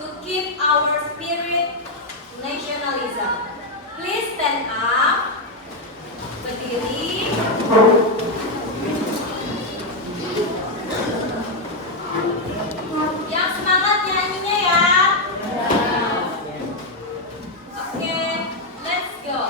to keep our spirit nationalism. Please stand up. Berdiri. Yang semangat nyanyinya ya. Oke, let's go.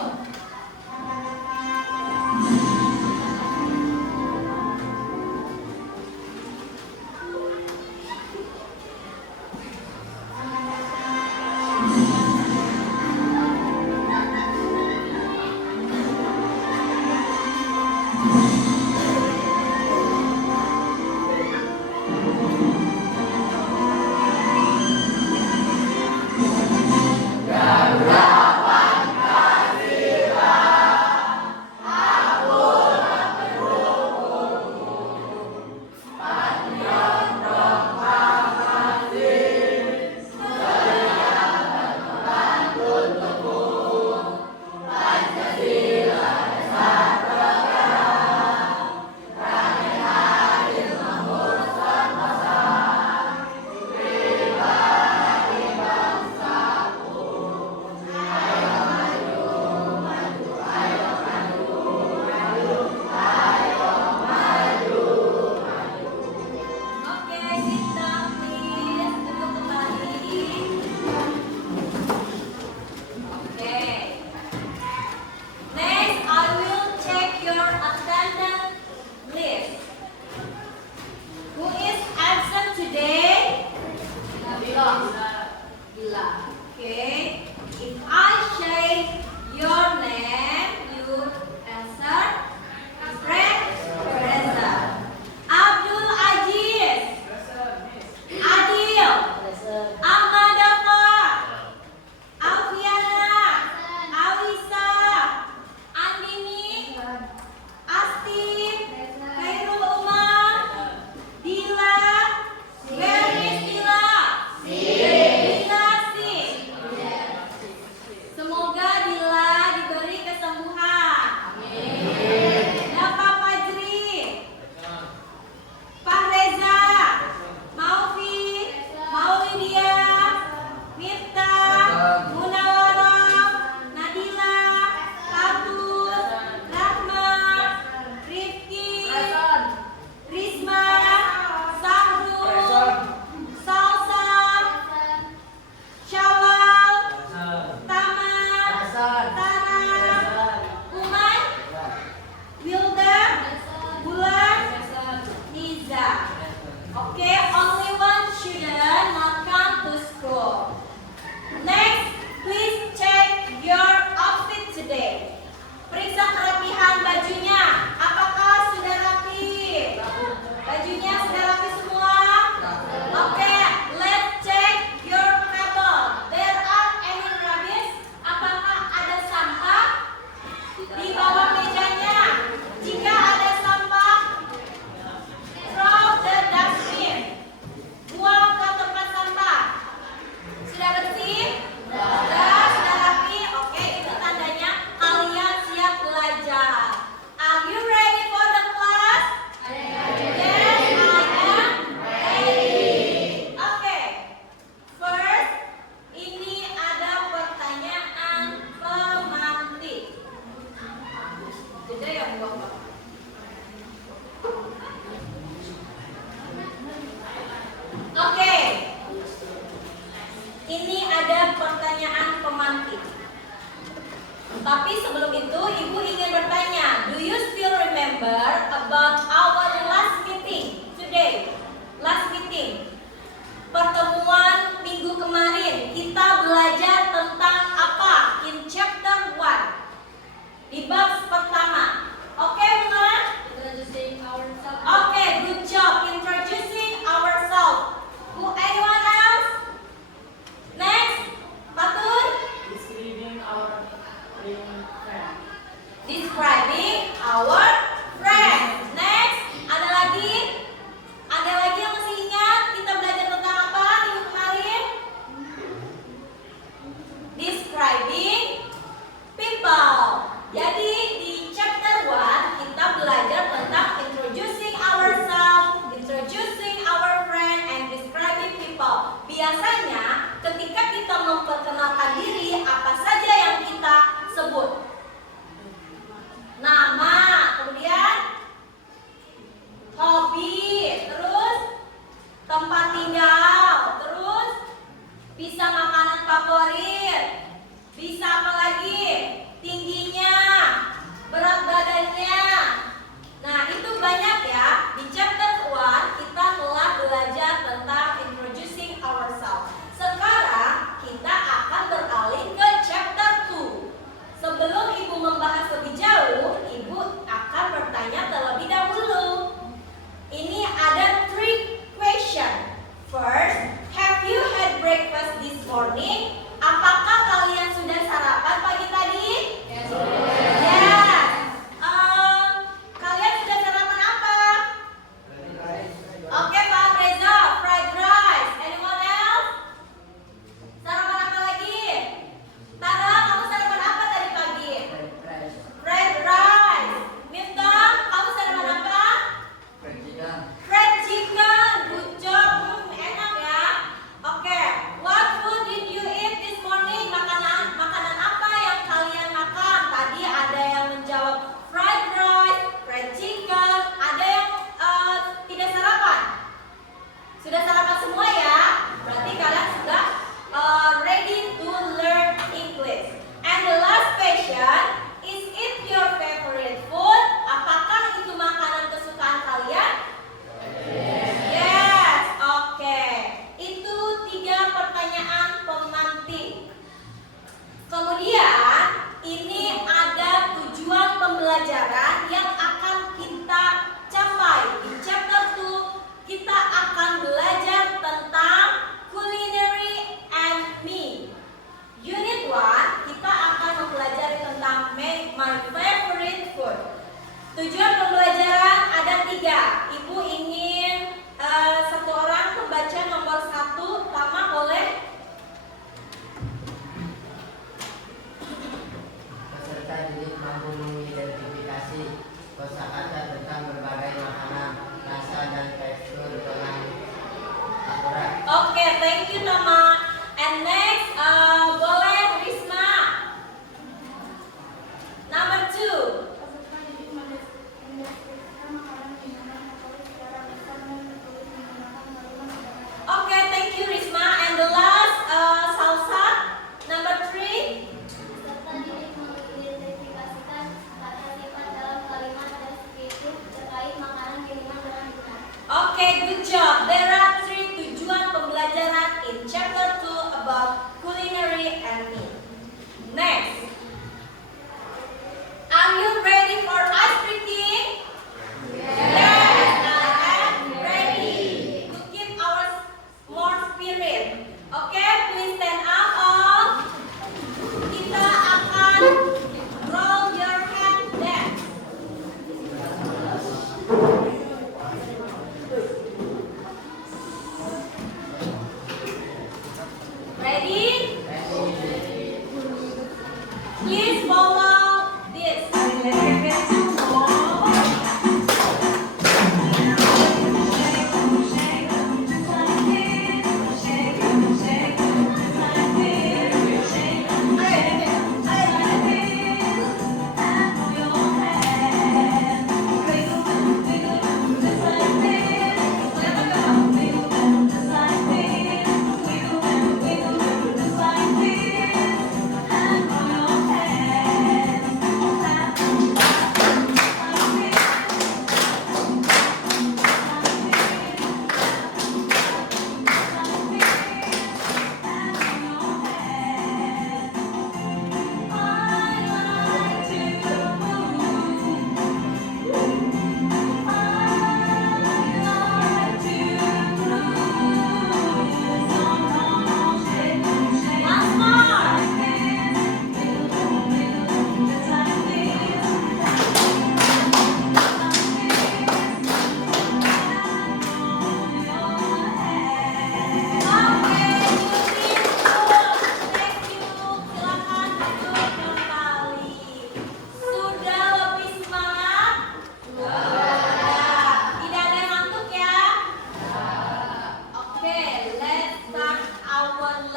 Tapi sebelum itu, Ibu ingin bertanya, do you still remember about our last meeting today? Last meeting, pertemuan minggu kemarin, kita belajar tentang apa? In chapter 1, di bab pertama. Oke, benar? Introducing ourselves. Oke, good job. Introducing ourselves. Anyone else? Next, Patun. Describing our friend. Describing our friend. Next, ada lagi? Ada ketika kita memperkenalkan diri, apa saja yang kita sebut? Nama, kemudian hobi, terus tempat tinggal, terus bisa makanan favorit, bisa apa lagi? Tingginya, berat badannya. Nah, itu banyak ya. Di chapter 1 kita telah belajar tentang introducing ourselves. Sekarang kita akan beralih ke chapter 2. Sebelum Ibu membahas lebih jauh, Ibu akan bertanya terlebih dahulu. Ini ada 3 question. First, have you had breakfast this morning? Apakah kalian sudah sarapan pagi tadi?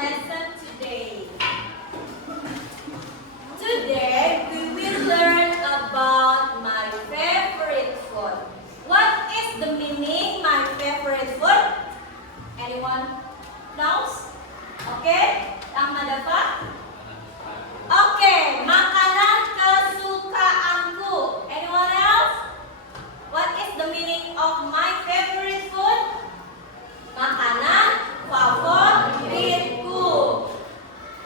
lesson today. Today we will learn about my favorite food. What is the meaning my favorite food? Anyone knows? Okay, Ahmad Dafa? Okay, makanan kesukaanku. Anyone else? What is the meaning of my favorite food? Makanan favoritku.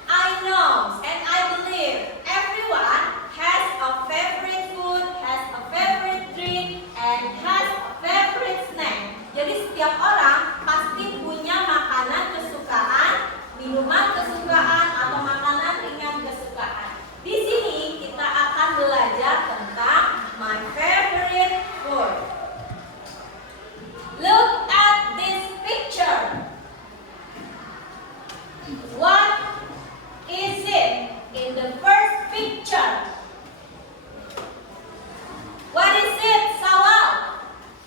I know and I believe everyone has a favorite food, has a favorite drink, and has a favorite snack. Jadi setiap orang pasti punya makanan kesukaan, minuman kesukaan, atau makanan ringan kesukaan. Di sini kita akan belajar tentang my favorite food. Look at this picture. What is it in the first picture? What is it, Sawal?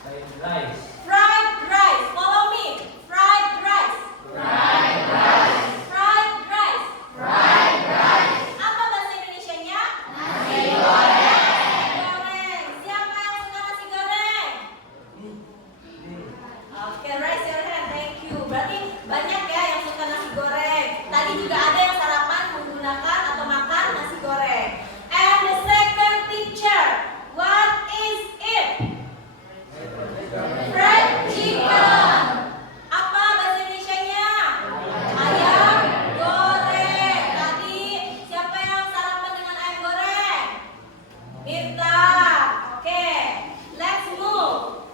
Fried rice. Fried rice. Follow me. Fried rice. Fried rice. Fried rice. Fried rice. Apa bahasa Indonesianya? Nasi goreng. Nasi goreng. Siapa yang suka nasi goreng? Oke, raise your hand. Thank you. Berarti banyak ya yang suka nasi goreng. Tadi juga ada yang sarapan menggunakan atau makan nasi goreng. And the second picture, what is it? Fried chicken. Apa bahasa Indonesianya? Ayam goreng. Tadi siapa yang sarapan dengan ayam goreng? Kita. Oke, let's move.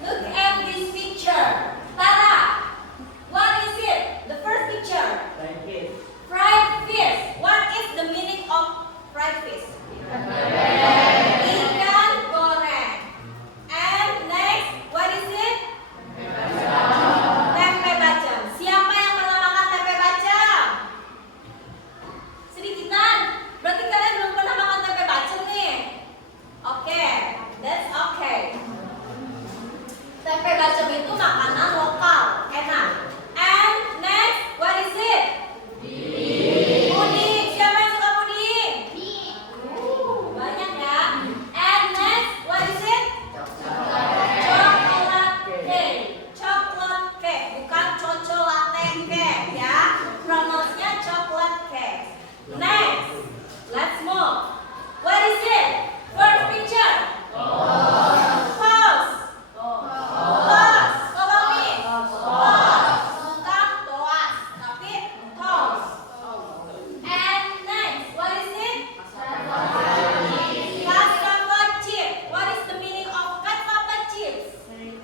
Look at this picture. Tara, what is it? The first picture. Fried fish. Fried fish. What is the meaning of fried fish? Ikan goreng. And next, what is it? Tempe bacem. Siapa yang pernah makan tempe bacem? Sedikitan. Berarti kalian belum pernah makan tempe bacem nih. Oke, that's okay. Tempe bacem itu makanan lokal, enak. And next, what is it? Puding. Siapa yang suka puding? Banyak ya. And next, what is it? Chocolate cake. Chocolate cake, bukan cocolate cake ya. Pronounce-nya chocolate cake. Next, let's move. What is it? First picture. House. Toast. Follow me. Toast. Bukan toas, tapi toast. And next, what is it? Cassava chips. What is the meaning of cassava chips? Dari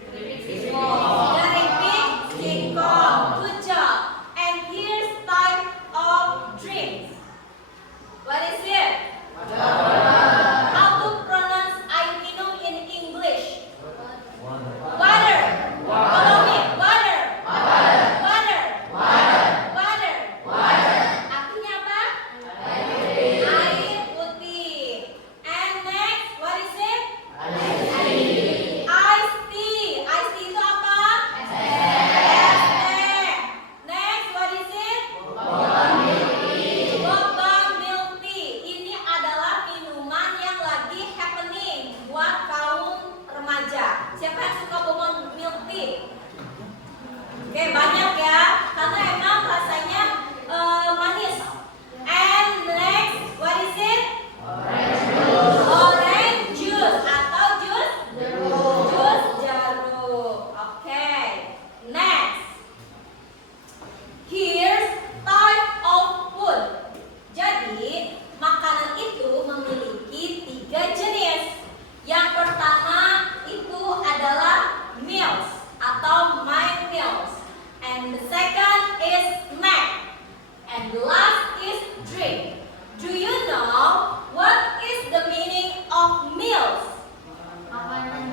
big singkong. Good job. And here's type of drinks. What is it? How to pronounce I minum in English? Water. Follow me. Water. Water. Artinya apa? Air putih. And next, what is it? Iced tea. Iced tea itu apa? Es teh. Next, what is it? Boba milk tea. Ini adalah minuman yang lagi happening buat kaum remaja. Siapa yang suka boba milk tea? Oke, banyak ya. Karena emang rasanya manis. And next, what is it? Orange juice atau jus jeruk. Oke. Next. Here's type of food. Jadi, makanan itu memiliki 3 jenis. Yang pertama itu adalah meals atau my meals. And the second is snack. And the last is drink. Do you know what is the meaning of meals? Makanan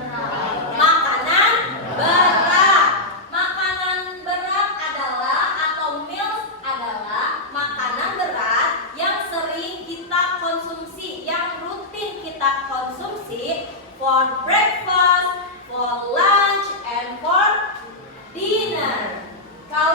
berat. Makanan berat adalah atau meals adalah makanan berat yang sering kita konsumsi, yang rutin kita konsumsi for breakfast, for lunch, and for dinner. Kalau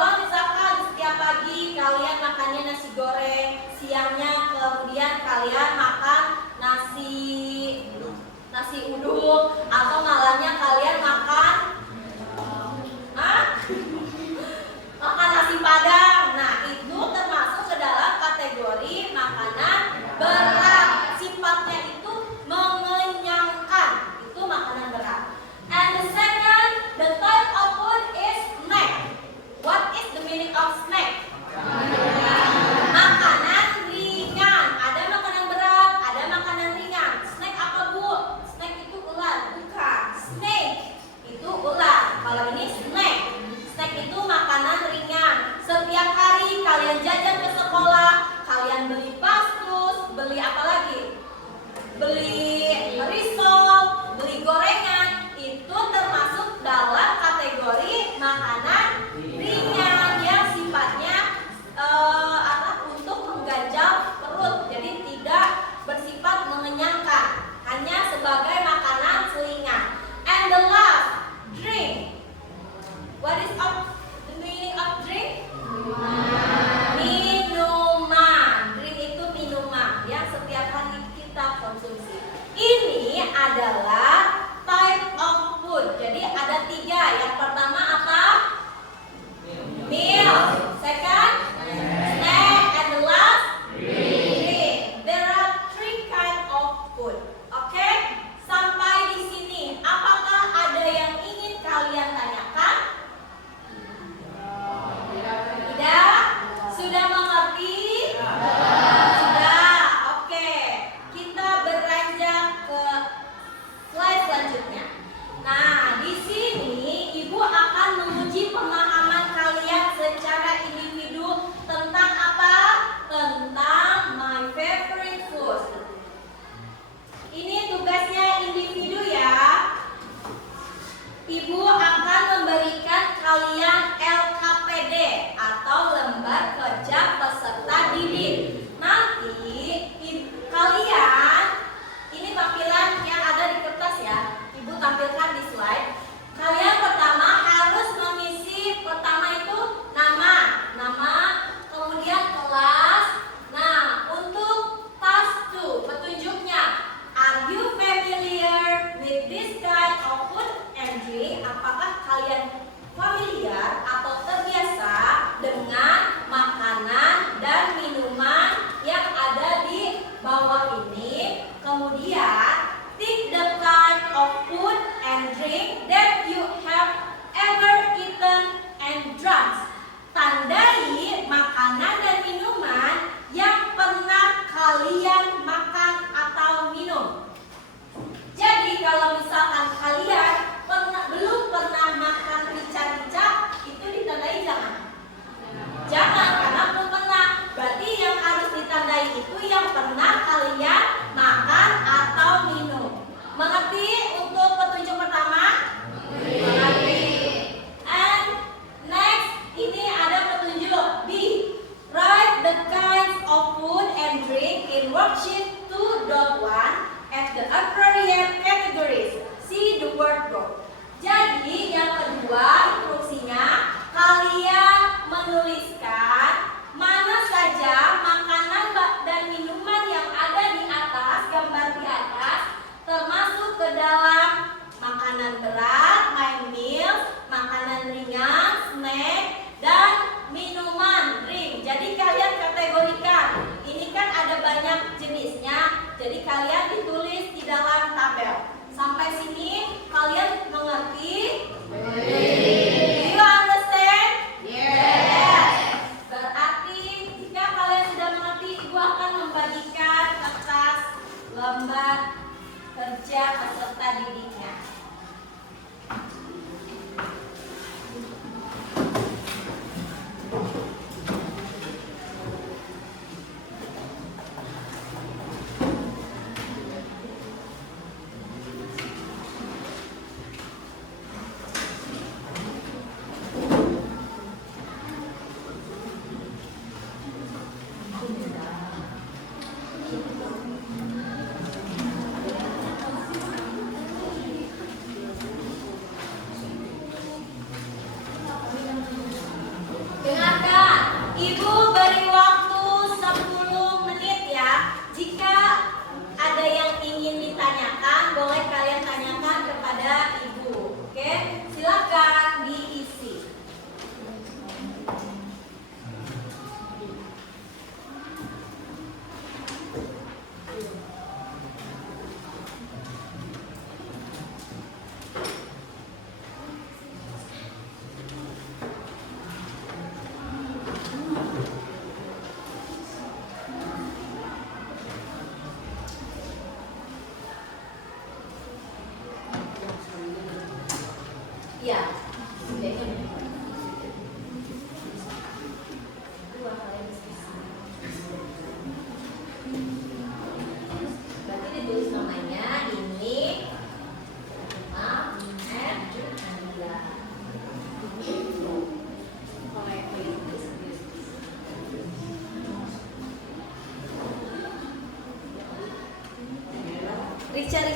of snack? Makanan ringan. Ada makanan berat, ada makanan ringan. Snack apa, Bu? Snack itu ular, bukan. Snake itu ular. Kalau ini snack. Snack itu makanan ringan. Setiap hari kalian jajan ke sekolah, kalian beli pastus, beli apa lagi? Beli risol, beli gorengan, itu termasuk dalam kategori makanan ringan yang sifatnya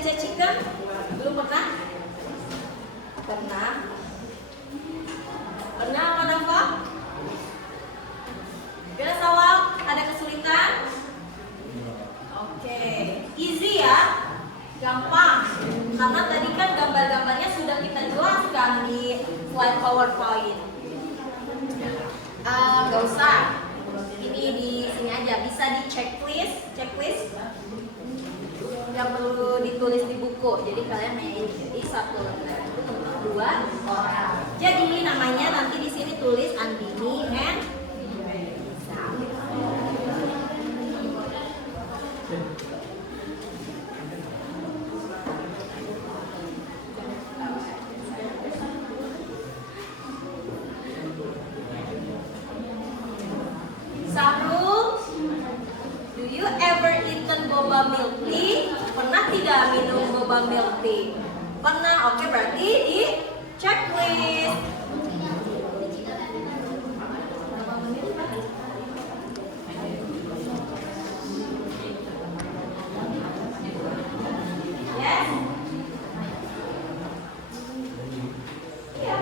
caca chicken? Belum pernah? Pernah? Pernah Manafa? Bila sawal ada kesulitan? Oke, easy ya, gampang. Karena tadi kan gambar-gambarnya sudah kita jelaskan di slide PowerPoint. Gak usah. Ini di sini aja, bisa di checklist. Nggak perlu ditulis di buku. Jadi kalian hanya ini satu lembar itu untuk 2 orang. Jadi namanya nanti di sini tulis Andini and Sam. Sahrul, do you ever eaten boba milk tea? Pernah tidak minum boba milk tea? Pernah, oke berarti di checklist. Yes? Iya.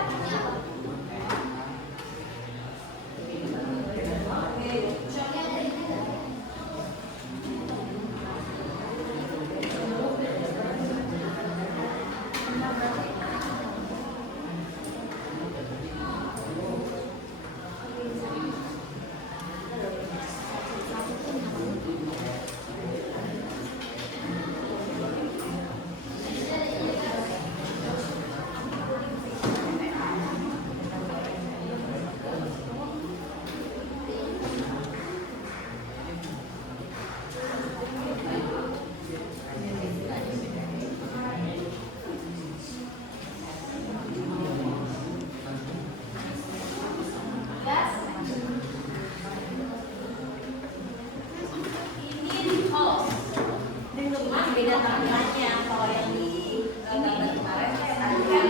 Beda tampilannya. Kalau yang di gambar kemarin tadi kan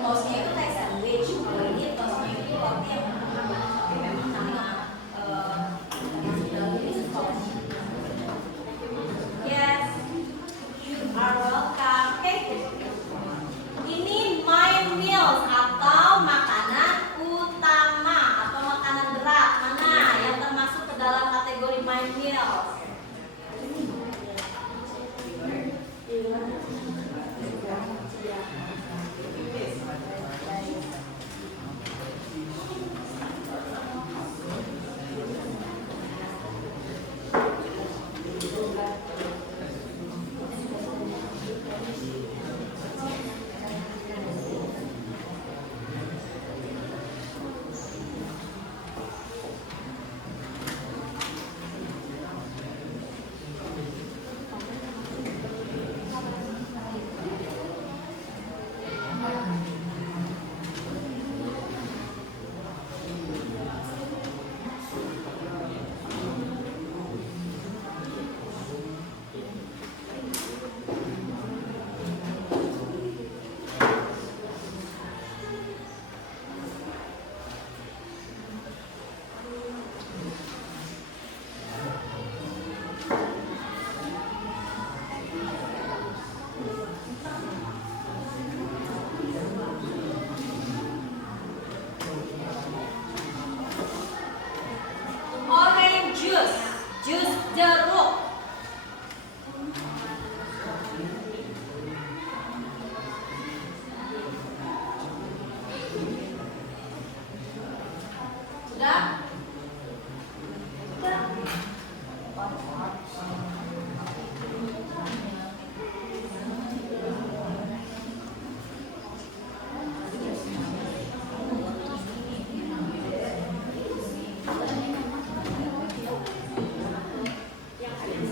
toastnya itu kayak sandwich. Kalau ini toastnya itu roti yang memang sama ini toast. Yes, you are welcome. Okay. Ini main meals atau makanan utama atau makanan berat, mana yang termasuk ke dalam kategori main meals? Jus jeruk. Sudah? Yang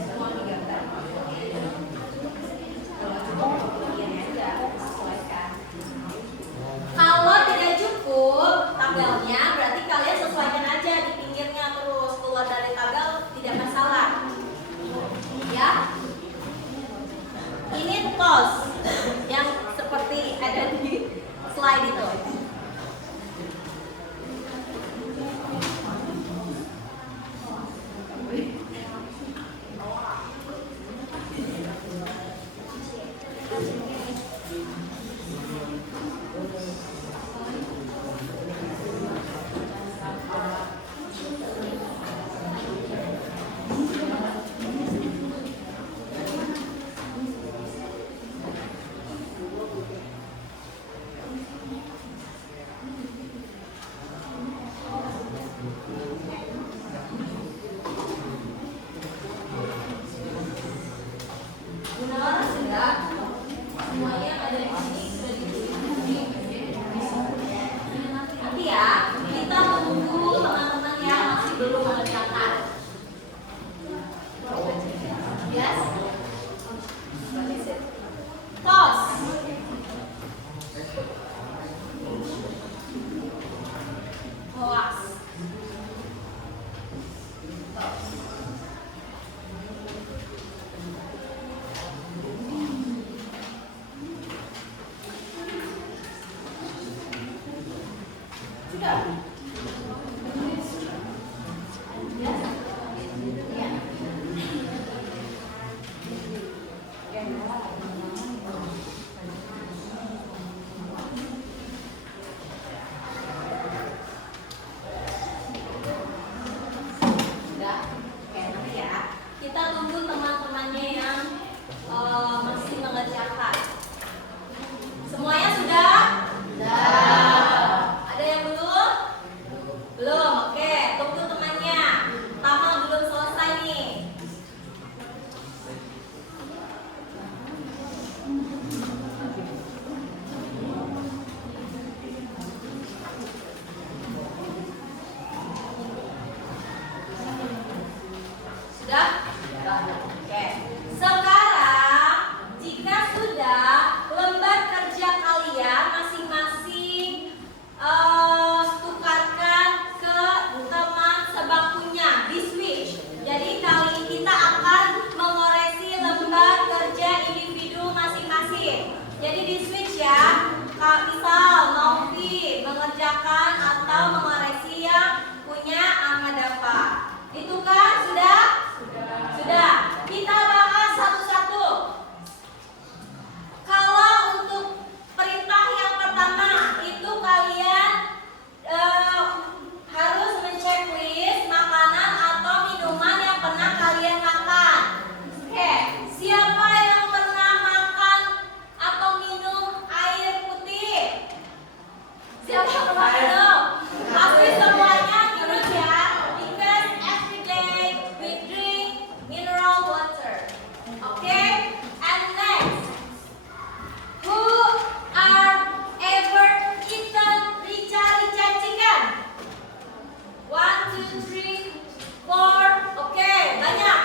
2, 3, 4. Oke, banyak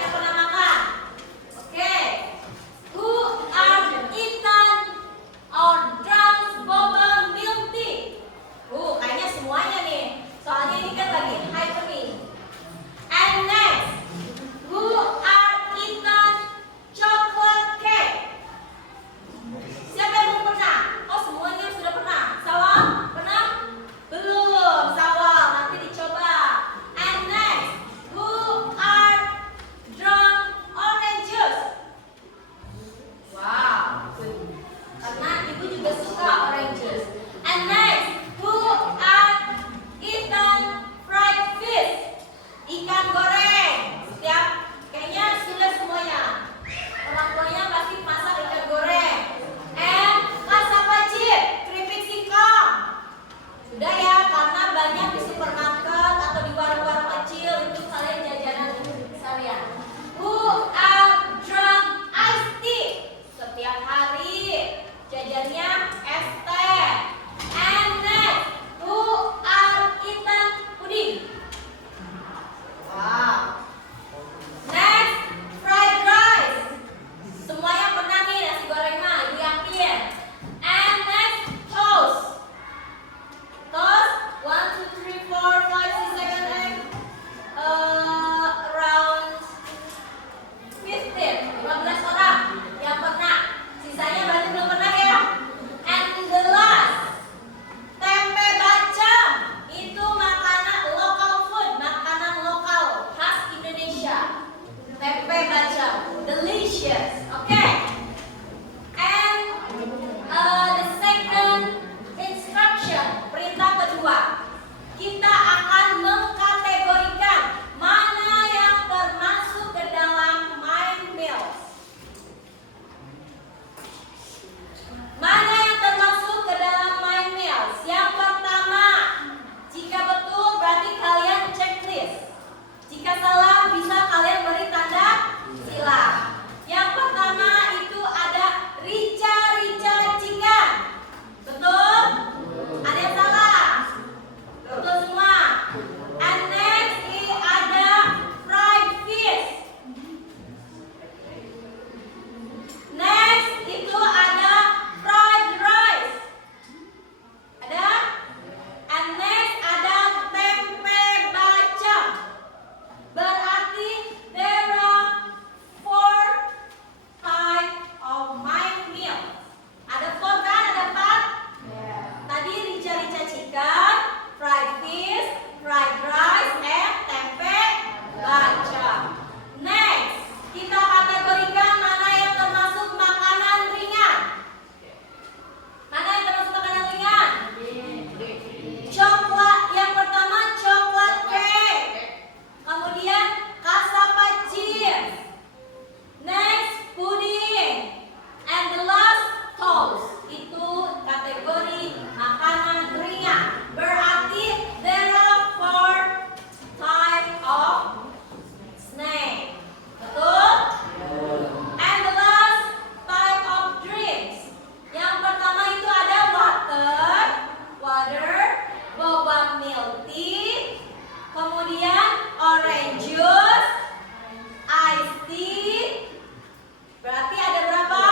yang pernah makan. Oke, who are eaten or drunk boba milk tea? Kayaknya semuanya nih. Soalnya ini kan lagi hype nih. And next, who are eaten chocolate cake? Siapa yang belum pernah? Oh, semuanya sudah pernah. Sawal, pernah? Belum. Sawal, nanti dicoba. And next, who are drunk orange juice? Wow, karena ibu juga suka orange juice. And next, who are eaten fried fish? Ikan goreng. Setiap kayaknya sudah semuanya. Orang tuanya pasti masak ikan goreng. And kasapacit, keripik singkong. Sudah ya, karena banyak di supermarket atau di warung-warung kecil itu kalian jajanan seharian. Who are drunk iced tea? Setiap hari jajannya es teh. And next, who are eaten puding? Wow. Next, fried rice. Semua yang pernah nih nasi goreng mah, ibu yakin. And next, toast. Toast, 1, 2, 3, 4, 5, 6, 7, 8. Around 15 orang yang pernah. Sisanya berarti belum pernah ya. And the last, tempe bacem. Itu makanan local food, makanan lokal khas Indonesia. Tempe bacem, delicious. Okay. And the second instruction, perintah kedua, kita akan mengkategorikan mana yang termasuk ke dalam main meals. Mana yang termasuk ke dalam main meals? Yang pertama, jika betul berarti kalian checklist. Jika salah bisa kalian beri tanda silang. Yang pertama itu ada rica-rica chicken. Betul? Ada yang salah? Betul semua. And next ada fried fish. Next itu ada fried rice. Ada? And next ada tempe bacem. Berarti there are 4 types of main meal. Ada 4 kan? Ada 4? Tadi rica-rica chicken, fried fish, fried rice, and tempe bacem. Next, kita kategorikan mana yang termasuk makanan ringan. Mana yang termasuk makanan ringan? Coklat, yang pertama coklat cake. Kemudian kasapacit. Next, pudding. And the last, toast. Itu kategori makanan ringan. Berarti there are 4 types of snack. Betul? And the last type of drinks. Yang pertama itu ada water, boba milk tea, kemudian orange juice, iced tea. Berarti ada berapa?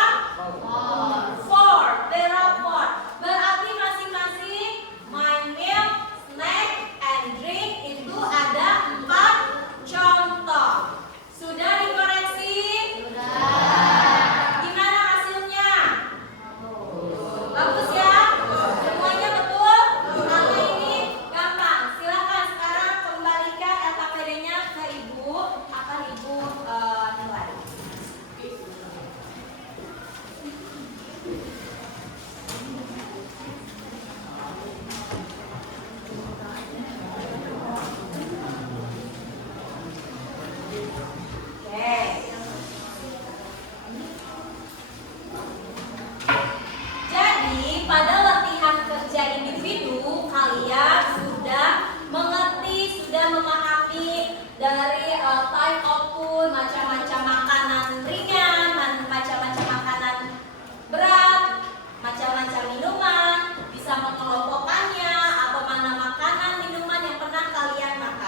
4. There are 4. Berarti masing-masing main meal, snack, and drink itu ada 4 contoh. Sudah dikoreksi? Sudah. Gimana hasilnya? Bagus ya? Semuanya betul? Karena ini gampang. Silakan sekarang kembalikan LKPD-nya ke ibu. Akan ibu nilai. Oke. Jadi pada latihan kerja individu kalian sudah mengerti, sudah memahami dari type of food, macam-macam makanan ringan, macam-macam makanan berat, macam-macam minuman, bisa mengelompokkannya, apa mana makanan minuman yang pernah kalian makan.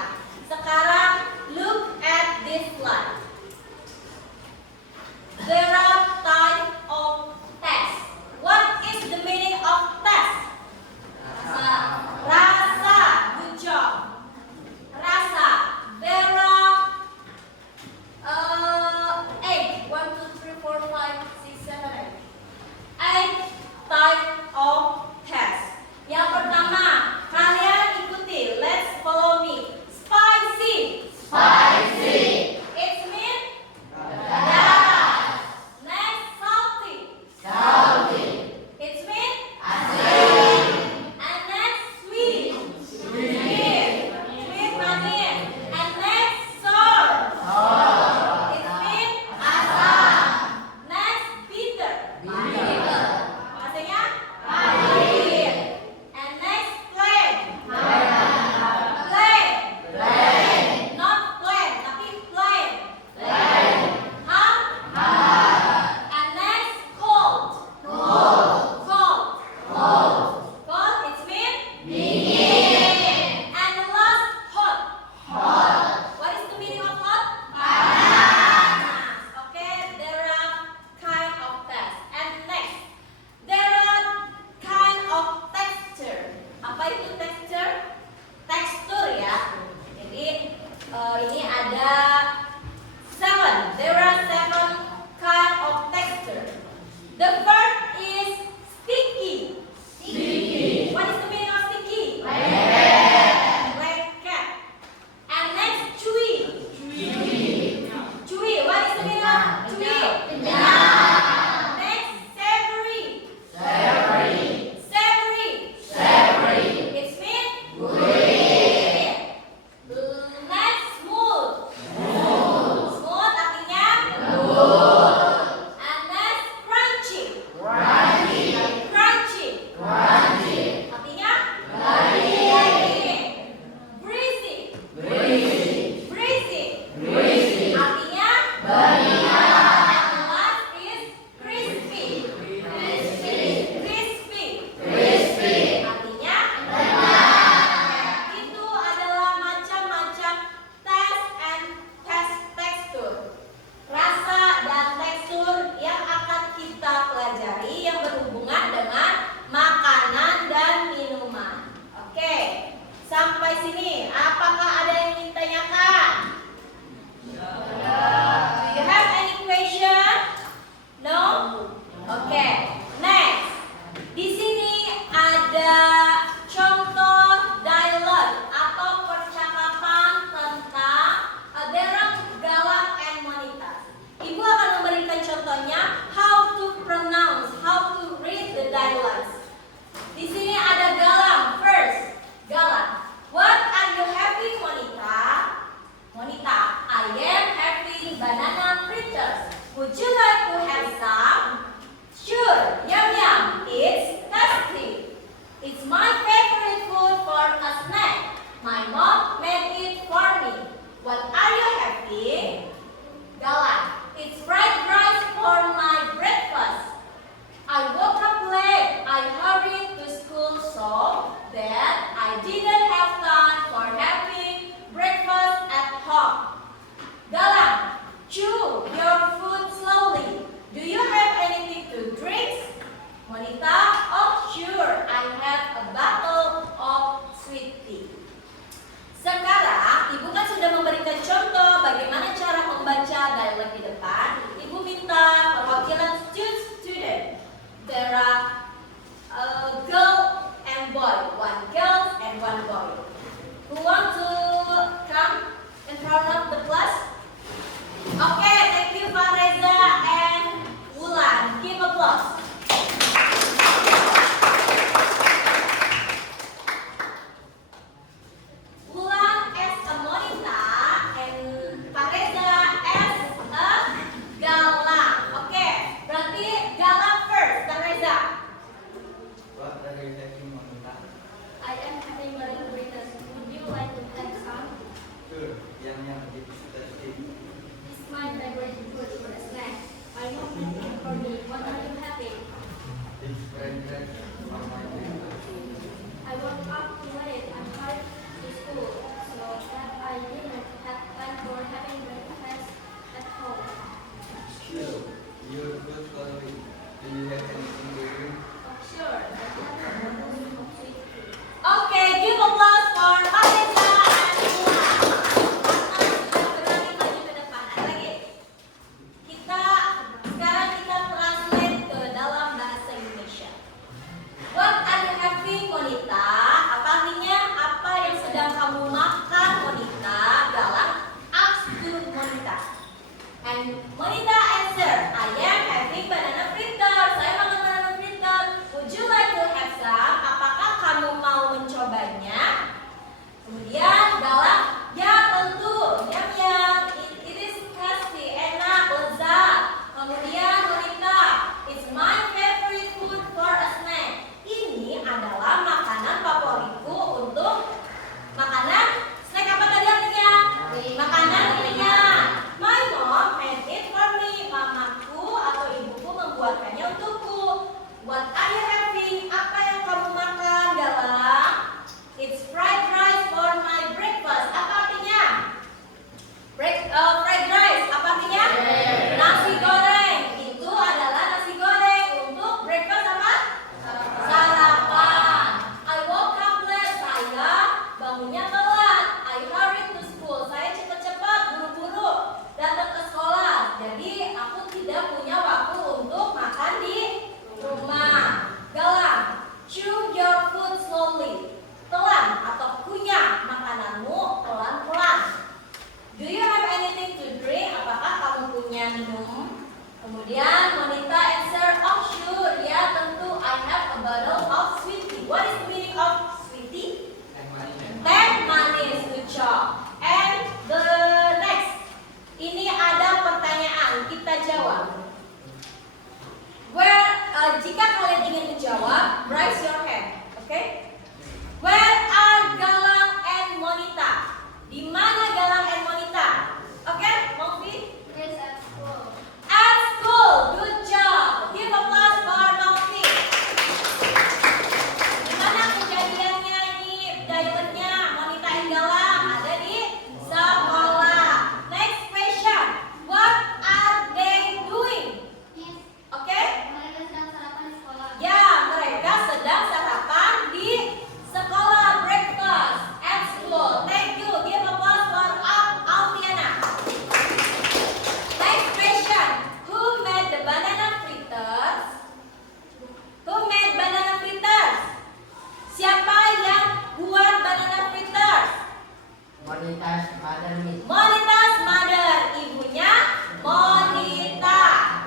Monitas mother Miss. Monitas mother, ibunya Monita.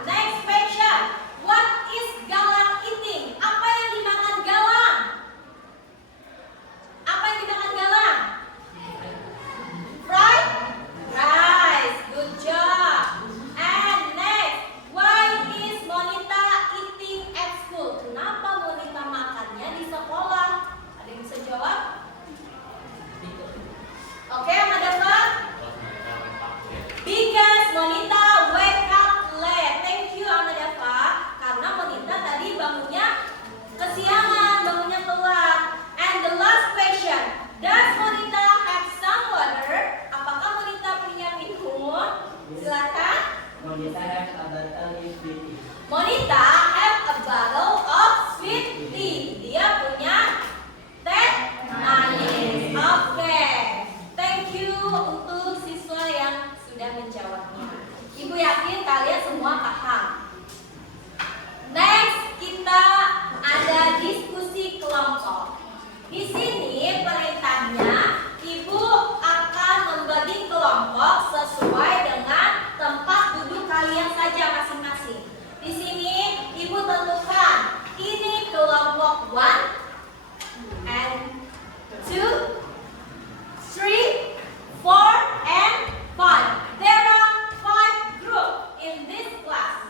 Next question. What is Galang eating? Apa yang dimakan Galang? Apa yang dimakan Galang? Fried rice. Good job. And next, why is Monita eating at school? Kenapa Monita makannya di sekolah? Ada yang bisa jawab? Oke, Madava? Because Monita wake up late. Thank you, Amadava. Karena Monita tadi bangunnya kesiangan, bangunnya telat. And the last question, does Monita have some water? Apakah Monita punya minum? Silakan. Monita has a bottle of sweet tea. Monita have a bottle of sweet tea. Dia punya teh manis. Oke. Thank you untuk siswa yang sudah menjawabnya. Ibu yakin kalian semua paham. Next, kita ada diskusi kelompok. Di sini perintahnya, Ibu akan membagi kelompok sesuai dengan tempat duduk kalian saja masing-masing. Di sini Ibu tentukan ini kelompok 1 and 2, 3, 4, and 5. There are 5 groups in this class.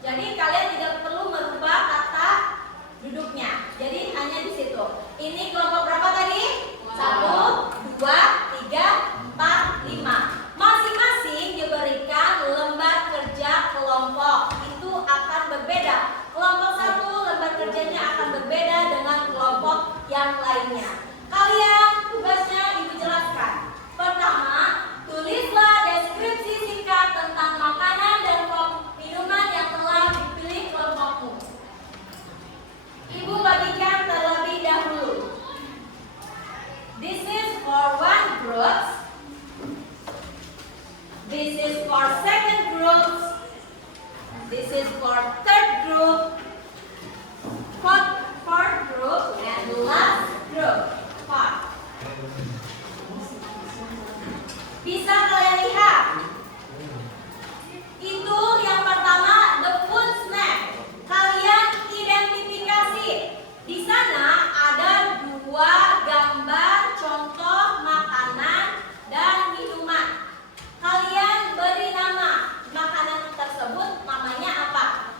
Jadi kalian tidak perlu merubah kata duduknya. Jadi hanya di situ. Ini kelompok berapa tadi? 1, 2, 3, 4, 5. Masing-masing diberikan lembar kerja kelompok. Itu akan berbeda. Kelompok 1 lembar kerjanya akan berbeda dengan kelompok yang lainnya. Kalian tugasnya Ibu jelaskan. Pertama, tulislah deskripsi singkat tentang makanan dan minuman yang telah dipilih kelompokmu. Ibu bagikan terlebih dahulu. This is for one group. This is for second group. This is for third group. Fourth group and last group. 5. Bisa kalian lihat? Itu yang pertama, the food snack. Kalian identifikasi. Di sana ada 2 gambar contoh makanan dan minuman. Kalian beri nama makanan tersebut, namanya apa?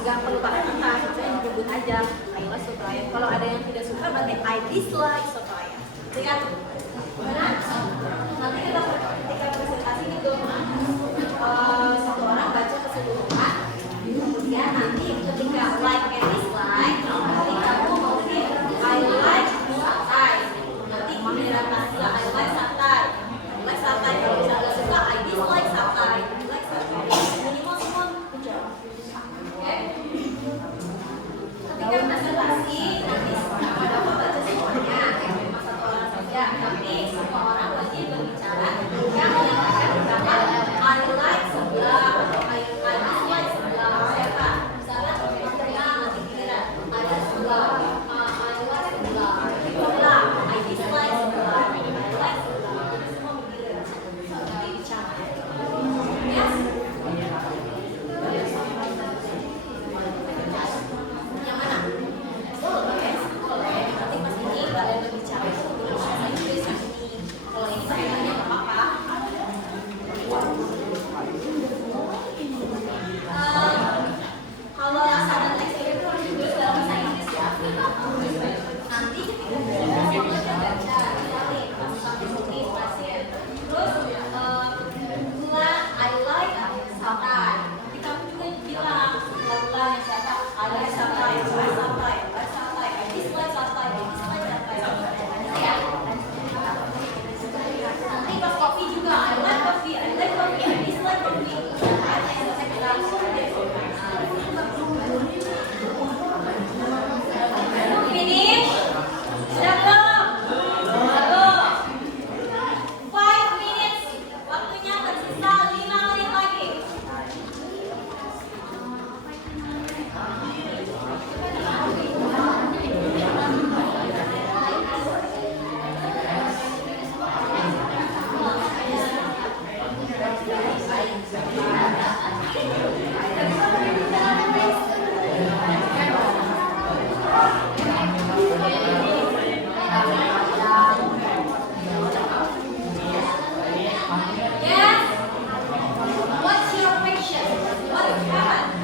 nggak perlu pakai kata, saya menyebut aja I like soto ayam. Kalau ada yang tidak suka berarti I dislike soto ayam. Lihat, benar? Nanti kita ketika presentasi gitu, satu orang baca keseluruhan, kemudian nanti ketika like and dislike, nanti kamu mau di I like satay. Nanti giliran Nasila I like satay. I like satay. Kalau misalnya nggak suka I dislike satay. I like satay. Minimal semua menjawab. Oke? Ketika presentasi nanti dapat baca semuanya, cuma satu orang saja. Tapi semua orang wajib berbicara yang mengatakan kata I like sebelah atau I dislike sebelah. Siapa? Misalnya teman-teman nanti giliran ada sebelah I like sebelah, sebelah I dislike sebelah, I like sebelah. Jadi semua bergiliran bicara. Yes? Yang mana? Boleh, boleh. Nanti pas ini kalian berbicara itu boleh bahasa Inggris yang ini. Kalau ini bahasanya nggak apa-apa. Kalau saran tekstil itu harus ditulis dalam bahasa Inggris ya. Nanti ketika kita baca, misalnya sampai sini pasien. Terus gula I like satay. Nanti kamu juga bilang gula yang siapa? I like satay, I like satay, I like satay, I dislike satay, I dislike satay. Ya. Nanti pas kopi juga I like coffee, I like coffee, I dislike coffee. Finish? Sudah belum? Belum. 5 minutes. Waktunya tersisa 5 menit lagi. Yes? What's your question? What happened?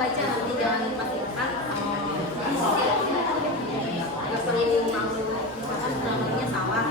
Baca nanti jangan pastikan nggak perlu misalkan namanya salah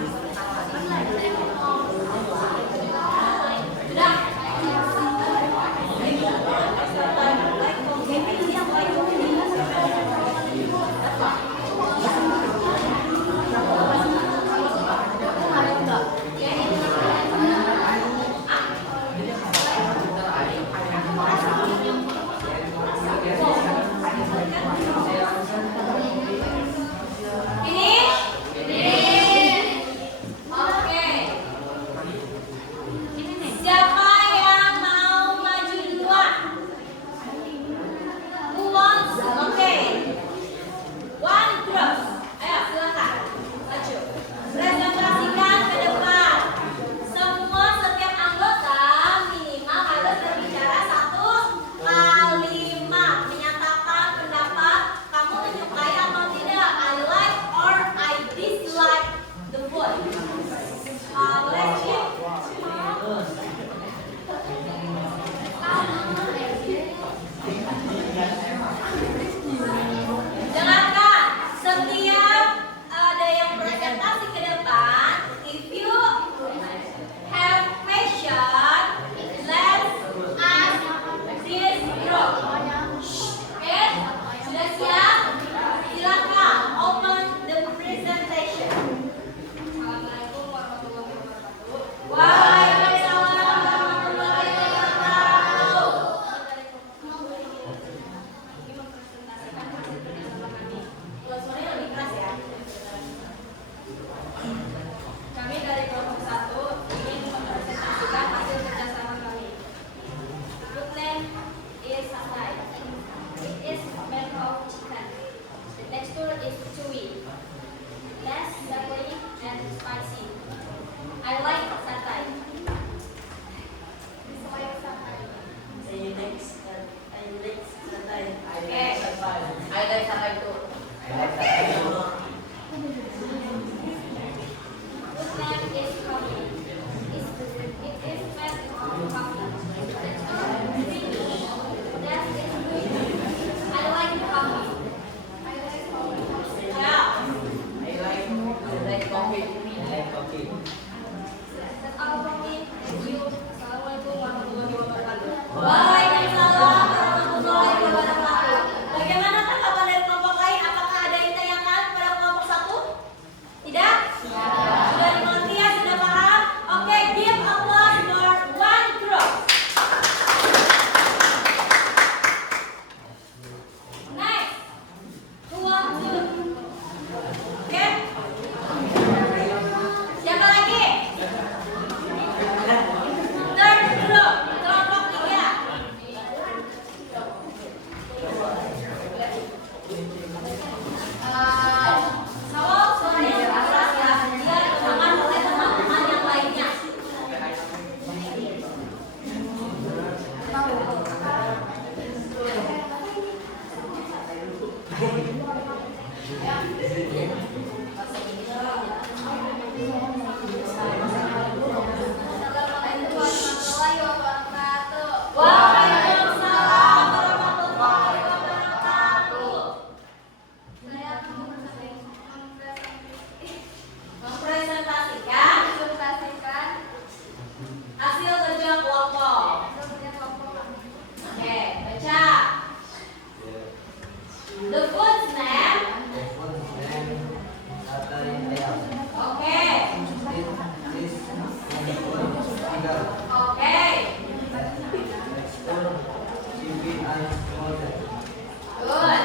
Big and small. Good.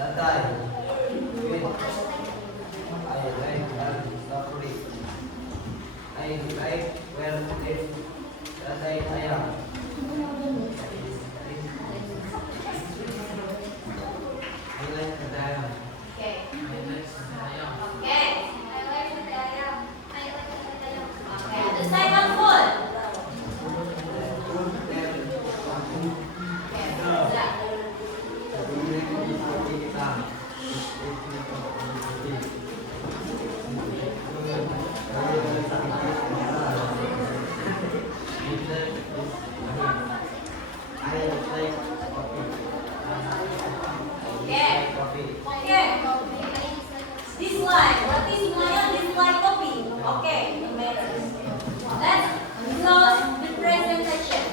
Atay. Sweet. I like and suffering. I like well lived. Tatay ayam. I like the diamond. Okay. I like the diamond. Okay. Okay. The second food. Okay. Zach. Okay. Okay. Dislike. Berarti semuanya dislike kopi. Okay. Let's close the presentation.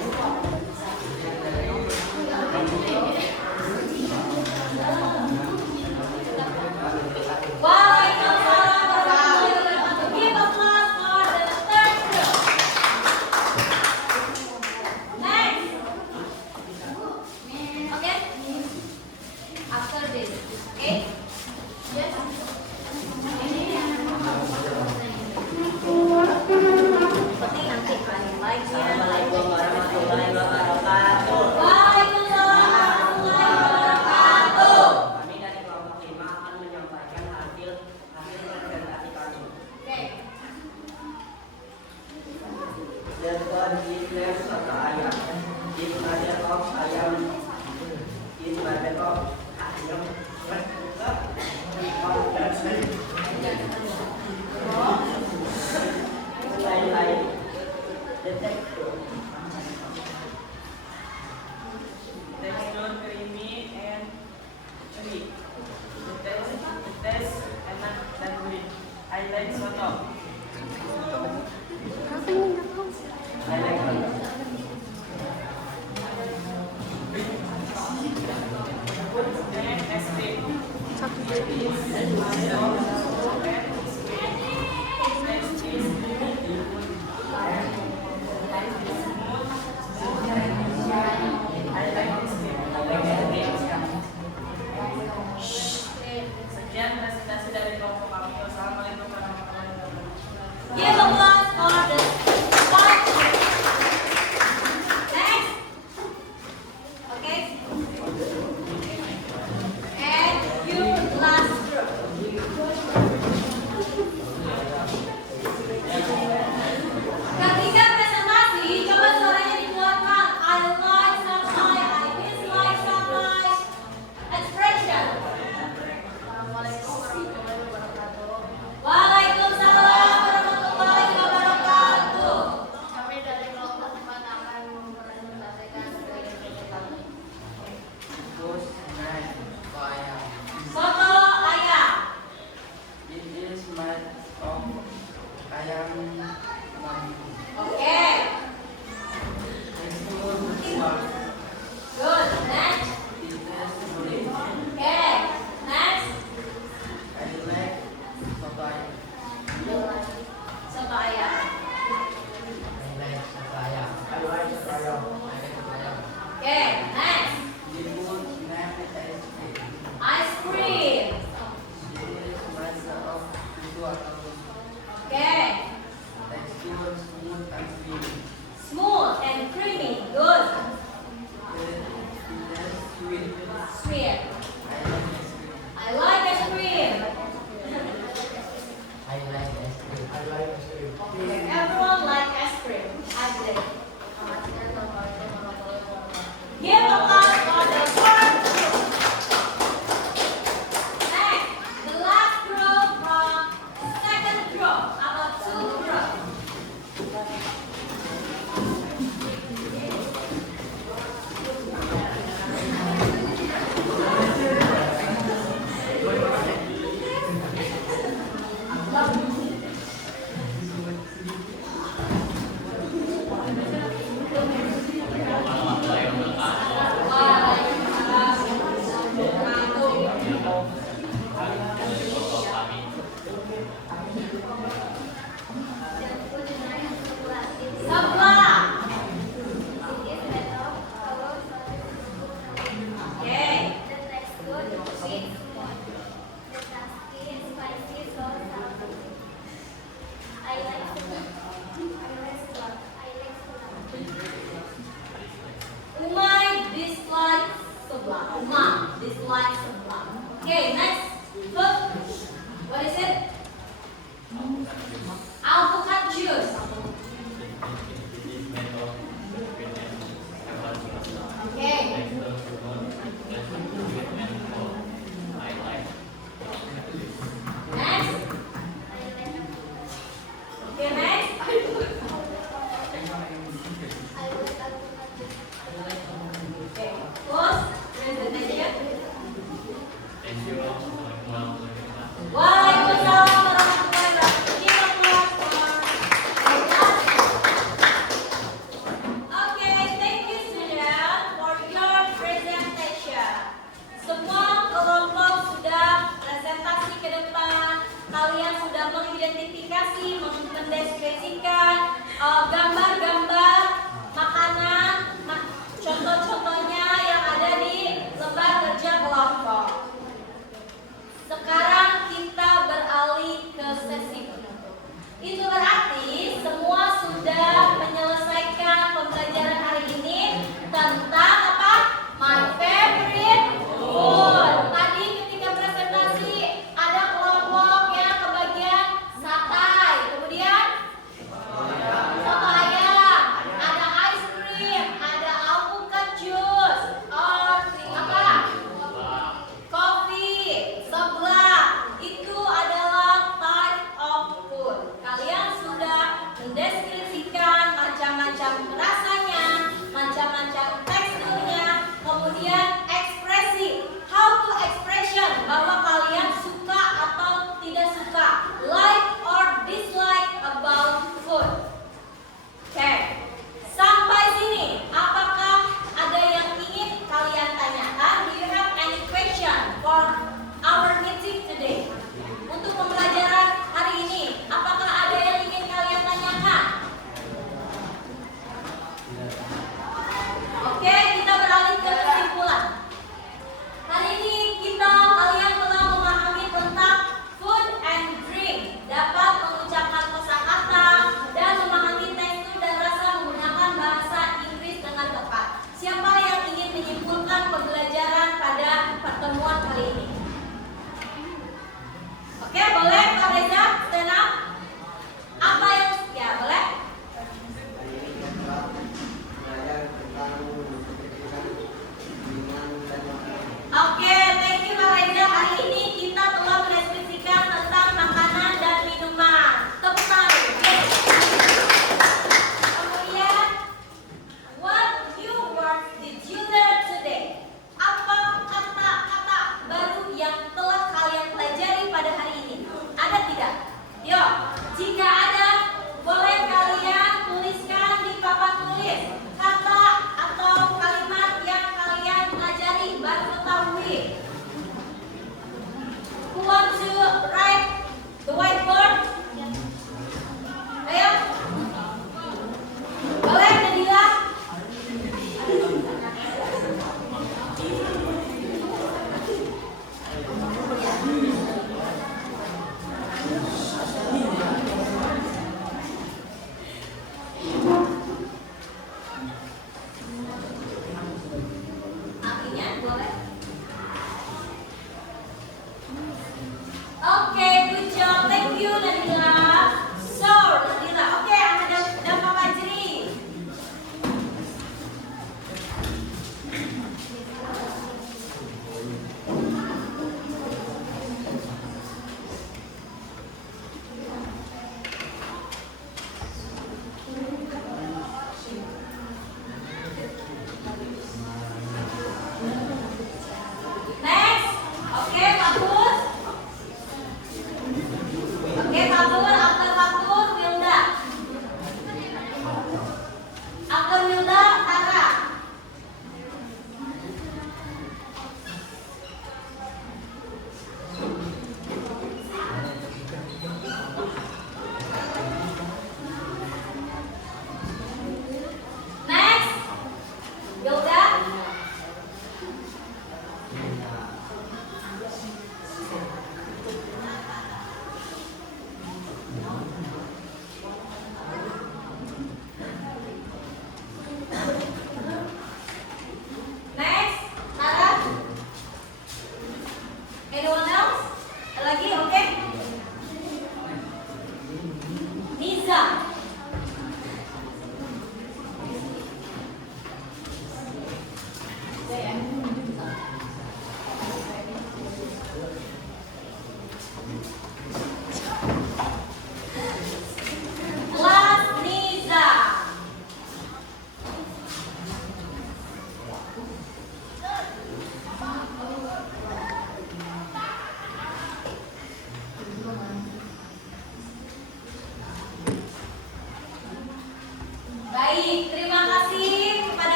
Waalaikumsalam warahmatullahi wabarakatuh. Give applause for the third group. Next. Okay. After this, okay? Yes. Penting nanti kalian like-nya. Assalamualaikum warahmatullahi wabarakatuh. Waalaikumsalam warahmatullahi wabarakatuh. Kami dari kelompok 5 akan menyampaikan hasil presentasi kami. Okay. The third is soto ayam. Is mother of ayam. Is mother of ayam. Lain-lain. The texture. Texture creamy and chewy. The taste enak dan gurih. I like soto. I like it. And es krim. Sekian presentasi dari kelompok kami. Wassalamualaikum warahmatullahi wabarakatuh. Give applause for the fourth group. Next. Okay. And your last group. Ketika presentasi, coba suaranya dikeluarkan. I like something, I dislike something. Expression. Waalaikumsalam warahmatullahi wabarakatuh. Kami dari kelompok 4 akan mempresentasikan strategi kami. Bus naik ayam. Soto ayam. It is made of ayam bambu. Oke. Good. Next. It is gurih. Oke. Next. I like soto ayam. Soto ayam. I like soto ayam. I like soto ayam. I like soto ayam. Oke. Next. The food snack ice cream. Ice cream. It is made of susu atau Oke. tekstur smooth and creamy. Smooth and creamy. Good. It is sweet. Sweet. I like ice cream. I like ice cream. I like ice cream. Okay. Everyone like ice cream. I did. Give a sebelah. Ma, dislike sebelah. Okay, next. Food. What is it? Alpukat juice. Okay. Next. Okay, next. Okay, close presentation. Waalaikumsalam warahmatullahi wabarakatuh. Okay, thank you student for your presentation. Semua kelompok sudah presentasi ke depan. Kalian sudah mengidentifikasi, mendeskripsikan gambar-gambar makanan, contoh-contohnya yang ada di lembar kerja kelompok. Sekarang kita beralih ke sesi penutup. Itu berarti semua sudah menyelesaikan pembelajaran hari ini tentang apa? My favorite food. Tadi ketika presentasi ada kelompok yang kebagian satay, kemudian soto ayam, ada ice cream, ada alpukat juice, apa? Coffee, seblak. Itu adalah type of food. Kalian sudah mendeskripsikan macam-macam rasanya, macam-macam teksturnya, kemudian ekspresi, how to expression, bahwa kalian suka atau tidak suka, like or dislike about food. Oke, sampai sini apakah ada yang ingin kalian tanyakan? Do you have any question for our meeting today? Untuk pembelajaran hari ini, apakah ada yang ingin kalian tanyakan? Oke, kita beralih ke kesimpulan. Hari ini kalian telah memahami tentang food and drink, dapat mengucapkan kosakata dan memahami tekstur dan rasa menggunakan bahasa Inggris dengan tepat. Siapa yang ingin menyimpulkan pembelajaran pada pertemuan kali ini? Oke, boleh Pak Reza stand up? Apa yang ya boleh? Hari ini kita belajar tentang minuman dan makanan. Oke, thank you Pak Reza. Hari ini kita telah mendeskripsikan tentang makanan dan minuman. Tepuk tangan. Yes. Kemudian, what new words did you learn today?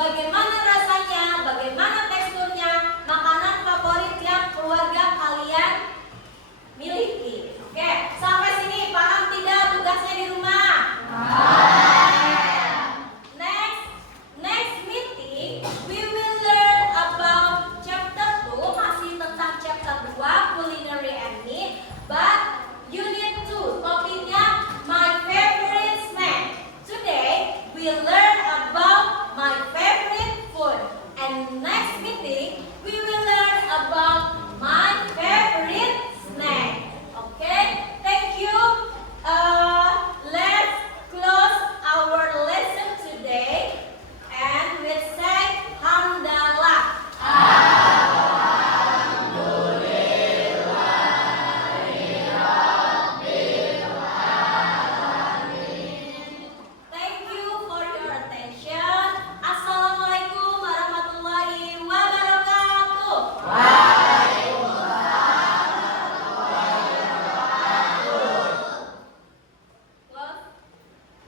bagaimana